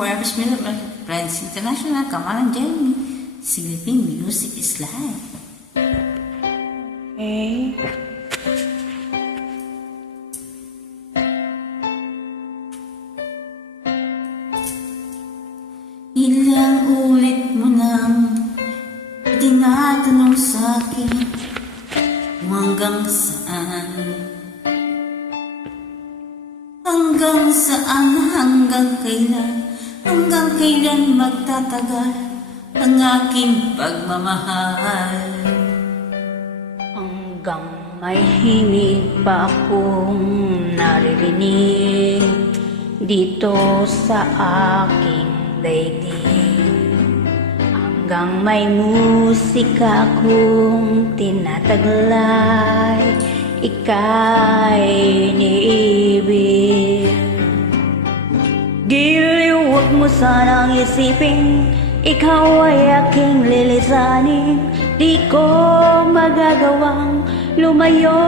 Forever Smile of Friends International, Kamaran Jeremy, Silipin Music is Life. Okay. Ilang ulit mo nang tinatanong sa'kin kung hanggang saan. Hanggang saan, hanggang kailan magtatagal ang aking pagmamahal. Hanggang may himig pa akong naririnig dito sa aking daigdig. Hanggang may musika akong tinataglay, ika'y iniibig. Giliw, huwag mo sanang isipin, ikaw ay aking lilisanin. Di ko magagawang lumayo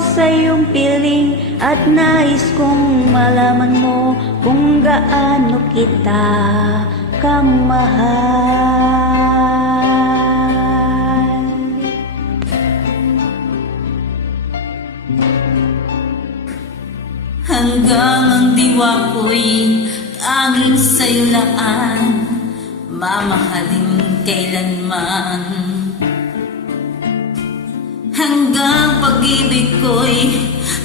sa iyong piling, at nais kong malaman mo kung gaano kita kamahal. Hanggang ang diwa ko'y tanging sa'yo laan, mamahalin kailanman. Hanggang pag-ibig ko'y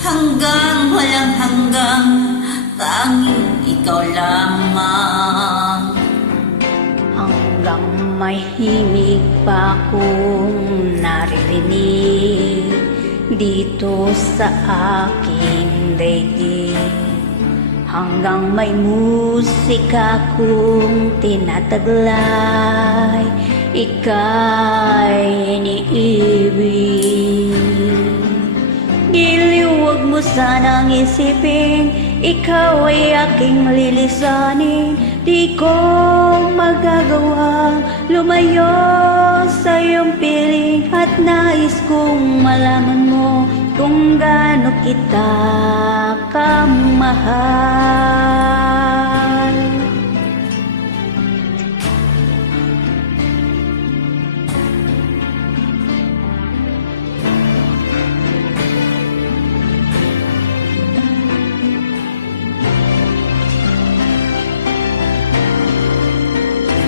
hanggang walang hanggang, tanging ikaw lamang. Hanggang may himig pa akong naririnig dito sa aking daigdig. Hanggang may musika akong tinataglay, ika'y iniibig. Giliw, huwag mo sanang isipin, ikaw ay aking lilisanin. Di ko magagawa lumayo sa iyong piling, at nais kong malaman mo kung gaano kita kamahal.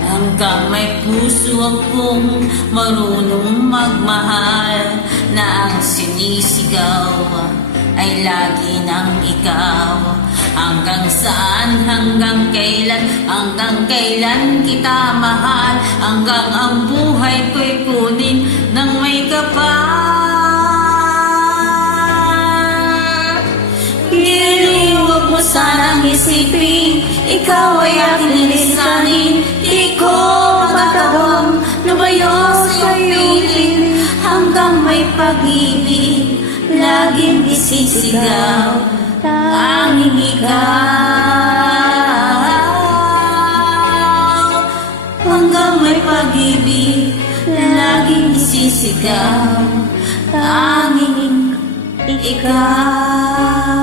Hanggang may puso akong marunong magmahal, na ang sinisigaw ay lagi ng ikaw. Hanggang saan, hanggang kailan kita mahal, hanggang ang buhay ko'y kunin ng may kapal. Giliw, huwag mo sanang isipin, ikaw ay aking lilisanin. Di ko magagawang lumayo sa iyong piling, hanggang may pag-ibig laging isisigaw, tanging ikaw. Hanggang may pag-ibig laging isisigaw, tanging ikaw.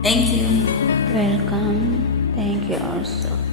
Thank you. Welcome. Thank you also.